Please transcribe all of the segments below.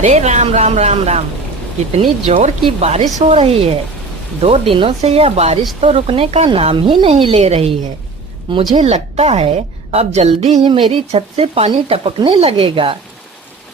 अरे राम राम राम राम। कितनी जोर की बारिश हो रही है। 2 दिनों से यह बारिश तो रुकने का नाम ही नहीं ले रही है। मुझे लगता है अब जल्दी ही मेरी छत से पानी टपकने लगेगा।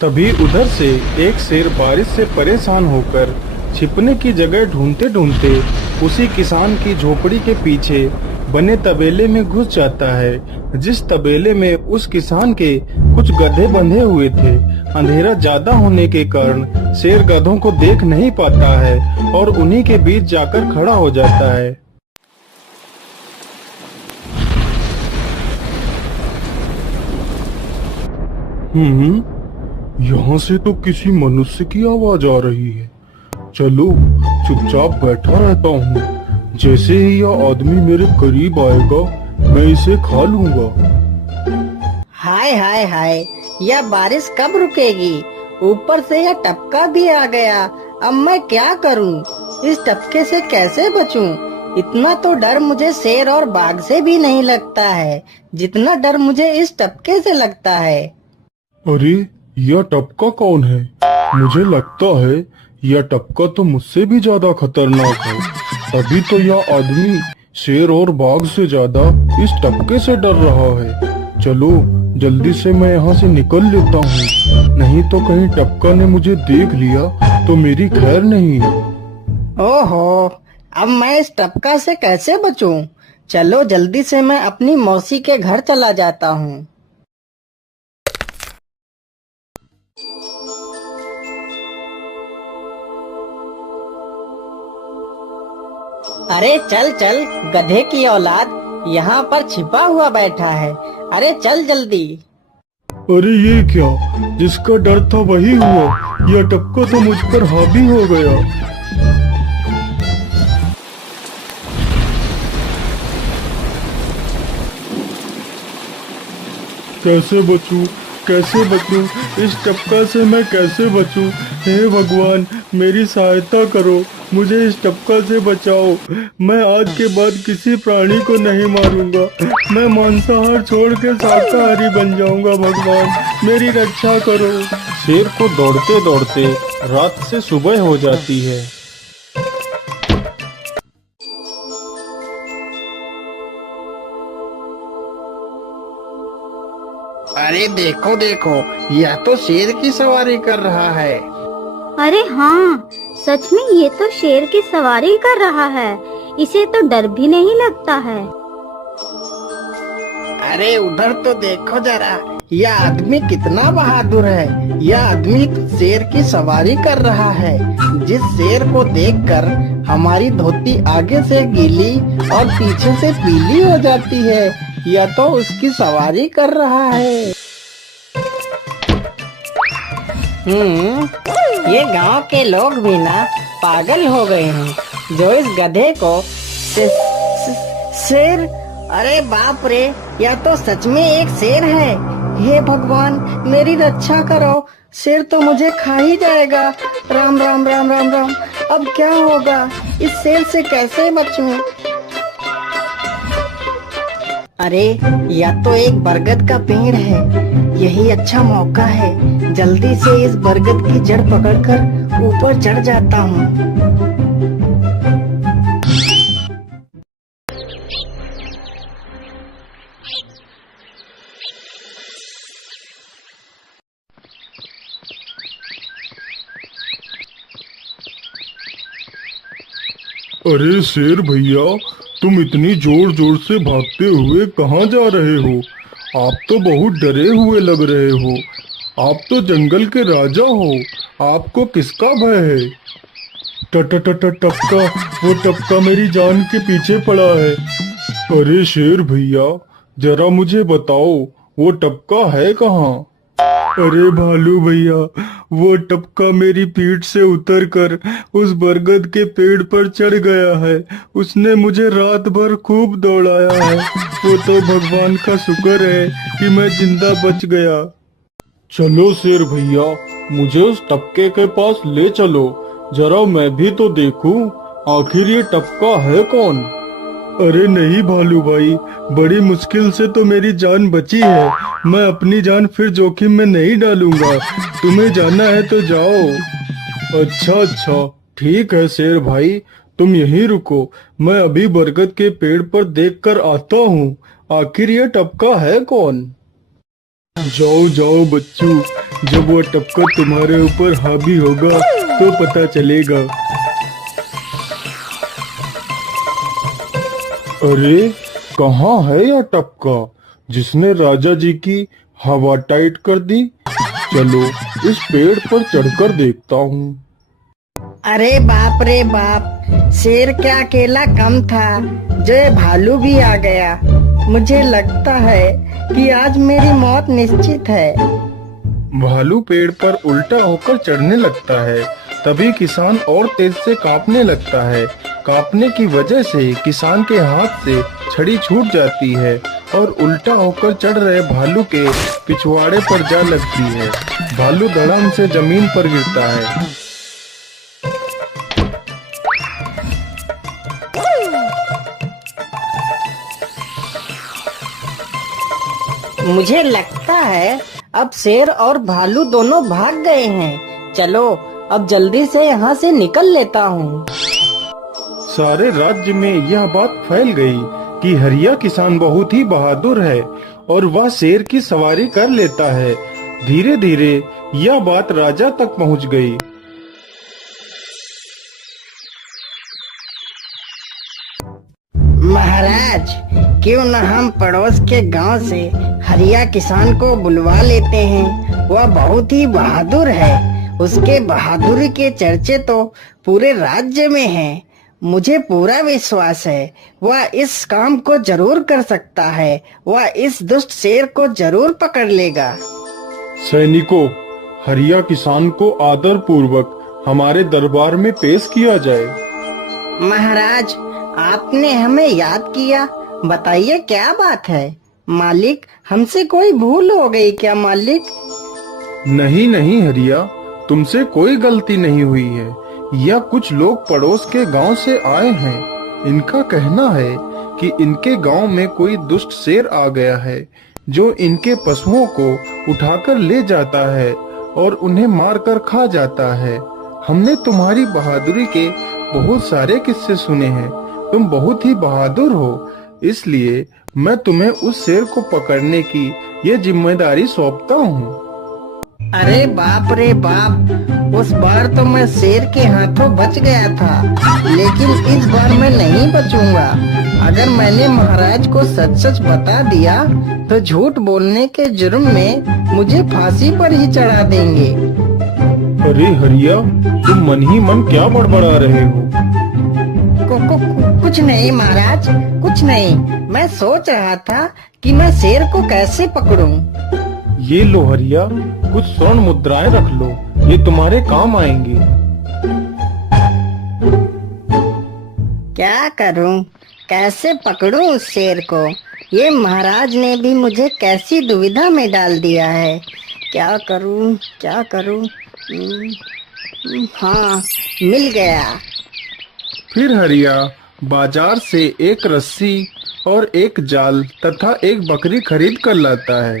तभी उधर से एक शेर बारिश से परेशान होकर छिपने की जगह ढूंढते ढूंढते उसी किसान की झोपड़ी के पीछे बने तबेले में घुस जाता है, जिस तबेले में उस किसान के कुछ गधे बंधे हुए थे। अंधेरा ज्यादा होने के कारण शेर गधों को देख नहीं पाता है और उन्हीं के बीच जाकर खड़ा हो जाता है। यहाँ से तो किसी मनुष्य की आवाज आ रही है। चलो चुपचाप बैठा रहता हूँ, जैसे ही यह आदमी मेरे करीब आएगा मैं इसे खा लूंगा। हाय हाय हाय, यह बारिश कब रुकेगी? ऊपर से यह टपका भी आ गया। अब मैं क्या करूं? इस टपके से कैसे बचूं? इतना तो डर मुझे शेर और बाघ से भी नहीं लगता है, जितना डर मुझे इस टपके से लगता है। अरे यह टपका कौन है? मुझे लगता है यह टपका तो मुझसे भी ज्यादा खतरनाक है। तभी तो यह आदमी शेर और बाघ से ज्यादा इस टपके से डर रहा है। चलो जल्दी से मैं यहाँ से निकल लेता हूँ, नहीं तो कहीं टपका ने मुझे देख लिया तो मेरी खैर नहीं। ओहो, अब मैं इस टपका से कैसे बचूं? चलो जल्दी से मैं अपनी मौसी के घर चला जाता हूँ। अरे चल चल गधे की औलाद, यहाँ पर छिपा हुआ बैठा है। अरे चल जल्दी। अरे ये क्या, जिसका डर था वही हुआ। यह टपका तो मुझ पर हावी हो गया। कैसे बचूं? कैसे बचूं? इस टपका से मैं कैसे बचूं? हे भगवान मेरी सहायता करो, मुझे इस टपका से बचाओ। मैं आज के बाद किसी प्राणी को नहीं मारूंगा, मैं मांसाहार छोड़ के शाकाहारी बन जाऊंगा। भगवान मेरी रक्षा करो। शेर को दौड़ते दौड़ते रात से सुबह हो जाती है। अरे देखो देखो, यह तो शेर की सवारी कर रहा है। अरे हाँ, सच में ये तो शेर की सवारी कर रहा है। इसे तो डर भी नहीं लगता है। अरे उधर तो देखो जरा, यह आदमी कितना बहादुर है। यह आदमी शेर की सवारी कर रहा है। जिस शेर को देखकर हमारी धोती आगे से गीली और पीछे से पीली हो जाती है, यह तो उसकी सवारी कर रहा है। ये गांव के लोग भी ना पागल हो गए हैं, जो इस गधे को शेर। अरे बाप रे, यह तो सच में एक शेर है। हे भगवान मेरी रक्षा करो, शेर तो मुझे खा ही जाएगा। राम राम राम राम राम। अब क्या होगा? इस शेर से कैसे बचूं? अरे यह तो एक बरगद का पेड़ है। यही अच्छा मौका है, जल्दी से इस बरगद की जड़ पकड़कर ऊपर चढ़ जाता हूँ। अरे शेर भैया, तुम इतनी जोर जोर से भागते हुए कहाँ जा रहे हो? आप तो बहुत डरे हुए लग रहे हो। आप तो जंगल के राजा हो, आपको किसका भय है? टपका, वो टपका मेरी जान के पीछे पड़ा है। अरे शेर भैया, जरा मुझे बताओ वो टपका है कहाँ? अरे भालू भैया, वो टपका मेरी पीठ से उतरकर उस बरगद के पेड़ पर चढ़ गया है। उसने मुझे रात भर खूब दौड़ाया है। वो तो भगवान का शुक्र है कि मैं जिंदा बच गया। चलो शेर भैया, मुझे उस टपके के पास ले चलो, जरा मैं भी तो देखूं आखिर ये टपका है कौन। अरे नहीं भालू भाई, बड़ी मुश्किल से तो मेरी जान बची है। मैं अपनी जान फिर जोखिम में नहीं डालूंगा। तुम्हें जाना है तो जाओ। अच्छा अच्छा, ठीक है शेर भाई, तुम यहीं रुको। मैं अभी बरगद के पेड़ पर देखकर आता हूँ। आखिर ये टपका है कौन? जाओ जाओ बच्चू, जब वो टपका तुम्हारे ऊपर हावी होगा तो पता चलेगा। अरे कहाँ है यह टपका जिसने राजा जी की हवा टाइट कर दी? चलो इस पेड़ पर चढ़कर देखता हूँ। अरे बाप रे बाप, शेर क्या अकेला कम था, जो ये भालू भी आ गया। मुझे लगता है कि आज मेरी मौत निश्चित है। भालू पेड़ पर उल्टा होकर चढ़ने लगता है। तभी किसान और तेज से कांपने लगता है। कांपने की वजह से किसान के हाथ से छड़ी छूट जाती है और उल्टा होकर चढ़ रहे भालू के पिछवाड़े पर जा लगती है। भालू धड़ाम से जमीन पर गिरता है। मुझे लगता है अब शेर और भालू दोनों भाग गए हैं। चलो अब जल्दी से यहाँ से निकल लेता हूँ। सारे राज्य में यह बात फैल गई कि हरिया किसान बहुत ही बहादुर है और वह शेर की सवारी कर लेता है। धीरे धीरे यह बात राजा तक पहुँच गई। महाराज, क्यों न हम पड़ोस के गांव से हरिया किसान को बुलवा लेते हैं। वह बहुत ही बहादुर है। उसके बहादुरी के चर्चे तो पूरे राज्य में हैं। मुझे पूरा विश्वास है वह इस काम को जरूर कर सकता है। वह इस दुष्ट शेर को जरूर पकड़ लेगा। सैनिकों, हरिया किसान को आदर पूर्वक हमारे दरबार में पेश किया जाए। महाराज, आपने हमें याद किया। बताइए क्या बात है। मालिक, हमसे कोई भूल हो गई क्या मालिक? नहीं नहीं हरिया, तुमसे कोई गलती नहीं हुई है। यह कुछ लोग पड़ोस के गांव से आए हैं। इनका कहना है कि इनके गांव में कोई दुष्ट शेर आ गया है जो इनके पशुओं को उठाकर ले जाता है और उन्हें मारकर खा जाता है। हमने तुम्हारी बहादुरी के बहुत सारे किस्से सुने हैं। तुम बहुत ही बहादुर हो, इसलिए मैं तुम्हें उस शेर को पकड़ने की ये जिम्मेदारी सौंपता हूँ। अरे बाप रे बाप, उस बार तो मैं शेर के हाथों बच गया था, लेकिन इस बार मैं नहीं बचूंगा। अगर मैंने महाराज को सच सच बता दिया तो झूठ बोलने के जुर्म में मुझे फांसी पर ही चढ़ा देंगे। अरे हरिया, तुम मन ही मन क्या बड़बड़ा रहे हो? कुछ नहीं महाराज, कुछ नहीं। मैं सोच रहा था कि मैं शेर को कैसे पकड़ूं। ये लो हरिया, कुछ स्वर्ण मुद्राएं रख लो, ये तुम्हारे काम आएंगी। क्या करूं, कैसे पकड़ूं उस शेर को? ये महाराज ने भी मुझे कैसी दुविधा में डाल दिया है। क्या करूं, क्या करूं? हाँ, मिल गया। फिर हरिया बाजार से एक रस्सी और एक जाल तथा एक बकरी खरीद कर लाता है।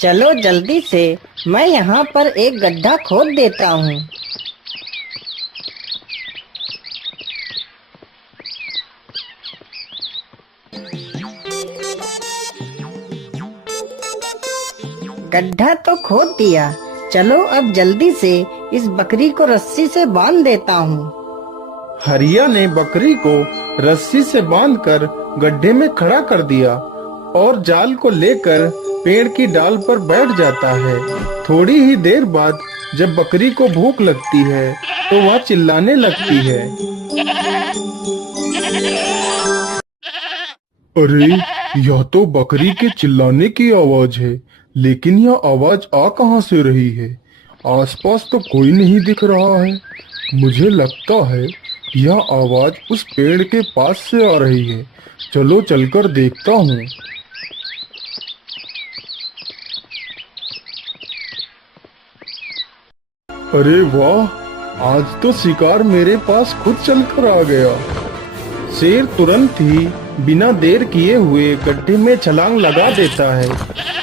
चलो जल्दी से, मैं यहाँ पर एक गड्ढा खोद देता हूँ। गड्ढा तो खोद दिया। चलो अब जल्दी से इस बकरी को रस्सी से बांध देता हूँ। हरिया ने बकरी को रस्सी से बांधकर गड्ढे में खड़ा कर दिया और जाल को लेकर पेड़ की डाल पर बैठ जाता है। थोड़ी ही देर बाद जब बकरी को भूख लगती है तो वह चिल्लाने लगती है। अरे, यह तो बकरी के चिल्लाने की आवाज है, लेकिन यह आवाज आ कहां से रही है? आसपास तो कोई नहीं दिख रहा है। मुझे लगता है यह आवाज उस पेड़ के पास से आ रही है। चलो चलकर देखता हूँ। अरे वाह, आज तो शिकार मेरे पास खुद चल कर आ गया। शेर तुरंत ही बिना देर किए हुए गड्ढे में छलांग लगा देता है।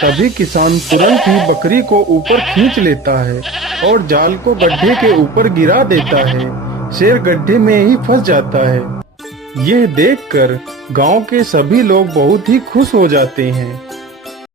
तभी किसान तुरंत ही बकरी को ऊपर खींच लेता है और जाल को गड्ढे के ऊपर गिरा देता है। शेर गड्ढे में ही फंस जाता है। यह देखकर गांव के सभी लोग बहुत ही खुश हो जाते हैं।